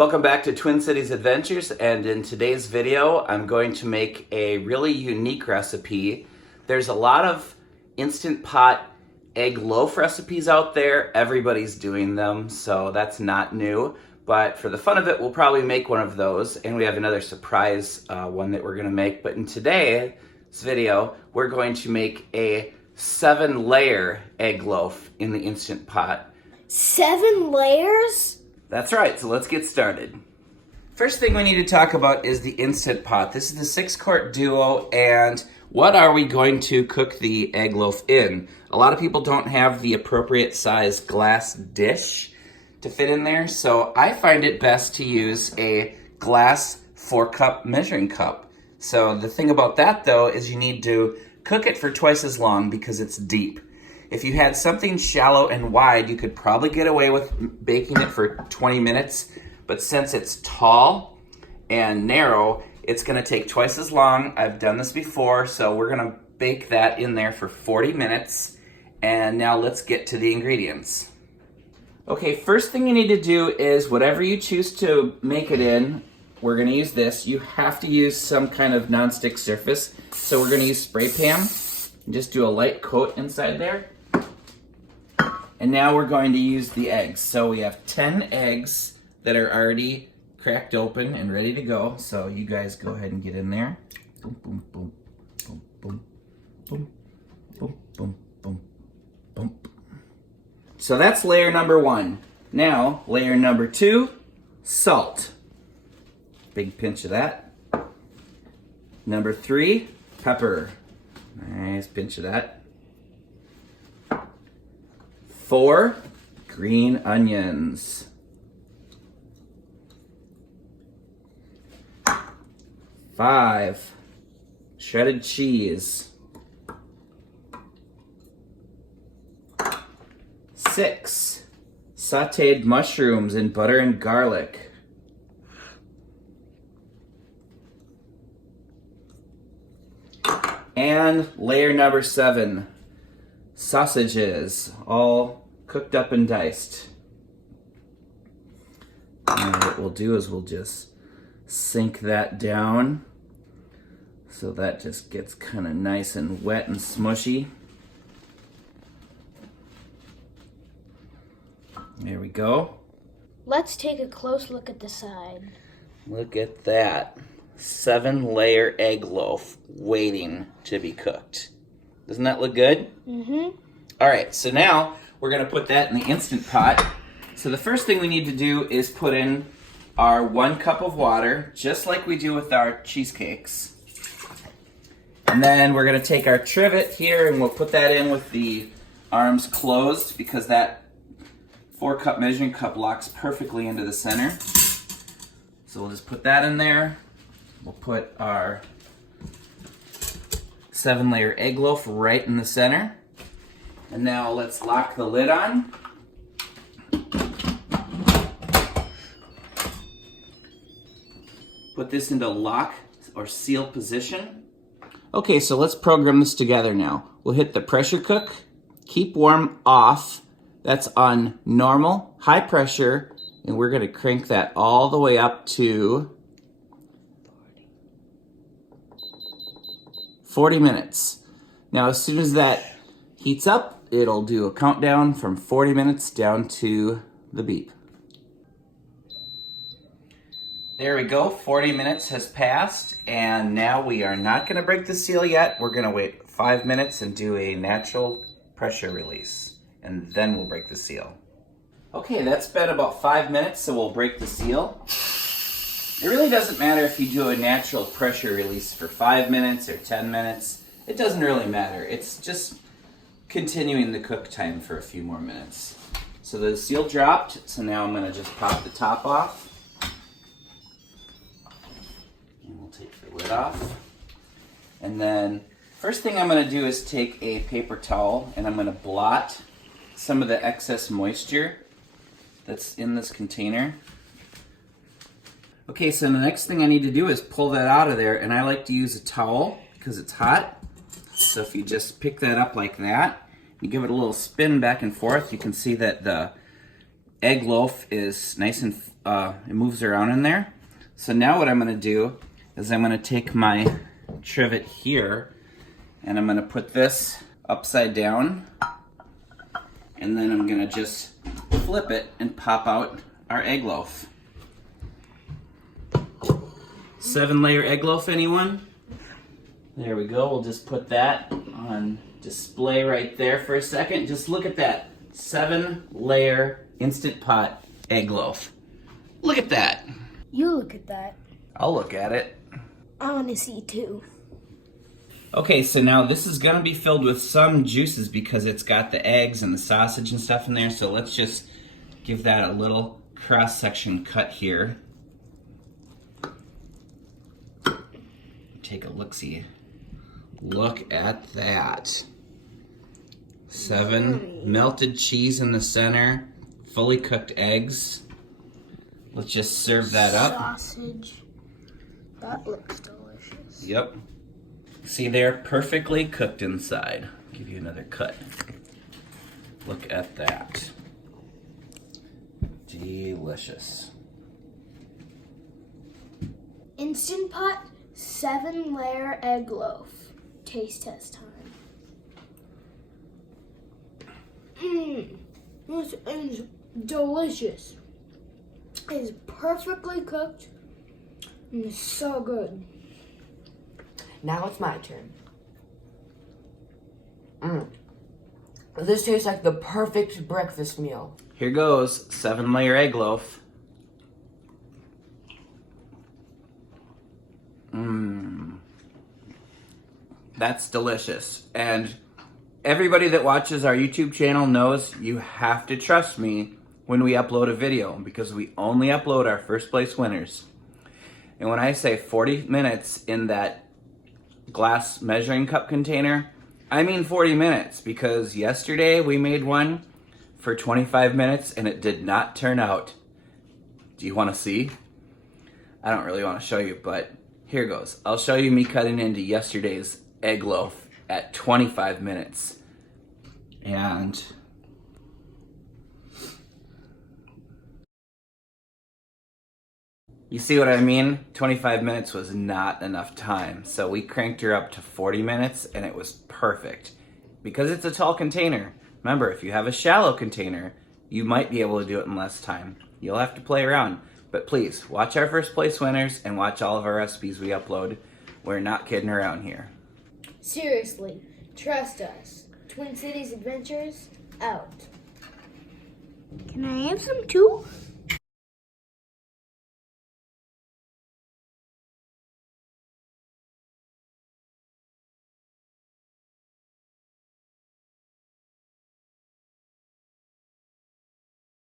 Welcome back to Twin Cities Adventures, and in today's video I'm going to make a really unique recipe. There's a lot of Instant Pot egg loaf recipes out there. Everybody's doing them, so that's not new. But for the fun of it, we'll probably make one of those, and we have another surprise one that we're going to make. But in today's video, we're going to make a 7-layer egg loaf in the Instant Pot. 7 layers? That's right, so let's get started. First thing we need to talk about is the Instant Pot. This is the 6-quart duo, and what are we going to cook the egg loaf in? A lot of people don't have the appropriate size glass dish to fit in there, so I find it best to use a glass 4-cup measuring cup. So the thing about that though is you need to cook it for twice as long because it's deep. If you had something shallow and wide, you could probably get away with baking it for 20 minutes, but since it's tall and narrow, it's gonna take twice as long. I've done this before, so we're gonna bake that in there for 40 minutes. And now let's get to the ingredients. Okay, first thing you need to do is whatever you choose to make it in, we're gonna use this. You have to use some kind of nonstick surface. So we're gonna use spray pan and just do a light coat inside there. And now we're going to use the eggs. So we have 10 eggs that are already cracked open and ready to go. So you guys go ahead and get in there. Boom, boom, boom, boom, boom, boom, boom, boom, boom, boom. So that's layer number 1. Now, layer number 2, salt. Big pinch of that. Number 3, pepper. Nice pinch of that. 4, green onions. 5, shredded cheese. 6, sauteed mushrooms in butter and garlic. 'And layer number 7, sausages, all cooked up and diced. And what we'll do is we'll just sink that down so that just gets kind of nice and wet and smushy. There we go. Let's take a close look at the side. Look at that. 7-layer egg loaf waiting to be cooked. Doesn't that look good? Mm-hmm. All right, so now we're gonna put that in the Instant Pot. So the first thing we need to do is put in our 1 cup of water, just like we do with our cheesecakes. And then we're gonna take our trivet here and we'll put that in with the arms closed because that 4-cup measuring cup locks perfectly into the center. So we'll just put that in there. We'll put our 7-layer egg loaf right in the center. And now let's lock the lid on. Put this into lock or seal position. Okay, so let's program this together now. We'll hit the pressure cook, keep warm off. That's on normal, high pressure, and we're gonna crank that all the way up to 40 minutes. Now, as soon as that heats up, it'll do a countdown from 40 minutes down to the beep. There we go, 40 minutes has passed, and now we are not gonna break the seal yet. We're gonna wait 5 minutes and do a natural pressure release, and then we'll break the seal. Okay, that's been about 5 minutes, so we'll break the seal. It really doesn't matter if you do a natural pressure release for 5 minutes or 10 minutes. It doesn't really matter. It's just continuing the cook time for a few more minutes. So the seal dropped, so now I'm gonna just pop the top off. And we'll take the lid off. And then, first thing I'm gonna do is take a paper towel and I'm gonna blot some of the excess moisture that's in this container. Okay, so the next thing I need to do is pull that out of there, and I like to use a towel because it's hot. So if you just pick that up like that, you give it a little spin back and forth, you can see that the egg loaf is nice and it moves around in there. So now what I'm gonna do is I'm gonna take my trivet here and I'm gonna put this upside down, and then I'm gonna just flip it and pop out our egg loaf. 7-layer egg loaf, anyone? There we go. We'll just put that on display right there for a second. Just look at that. 7-layer Instant Pot egg loaf. Look at that. You look at that. I'll look at it. I want to see too. Okay, so now this is gonna be filled with some juices because it's got the eggs and the sausage and stuff in there. So let's just give that a little cross-section cut here. Take a look-see. Look at that. 7 melted cheese in the center, fully cooked eggs. Let's just serve that up. Sausage. That looks delicious. Yep. See, they're perfectly cooked inside. Give you another cut. Look at that. Delicious. Instant Pot 7-layer egg loaf. Taste test time. This is delicious. It is perfectly cooked and it's so good. Now it's my turn. This tastes like the perfect breakfast meal. Here goes 7-layer egg loaf. That's delicious. And everybody that watches our YouTube channel knows you have to trust me when we upload a video, because we only upload our first place winners. And when I say 40 minutes in that glass measuring cup container, I mean 40 minutes, because yesterday we made one for 25 minutes and it did not turn out. Do you want to see? I don't really want to show you, but here goes. I'll show you me cutting into yesterday's egg loaf at 25 minutes. And you see what I mean? 25 minutes was not enough time. So we cranked her up to 40 minutes and it was perfect. Because it's a tall container. Remember, if you have a shallow container, you might be able to do it in less time. You'll have to play around. But please, watch our first place winners and watch all of our recipes we upload. We're not kidding around here. Seriously, trust us. Twin Cities Adventures, out. Can I have some too?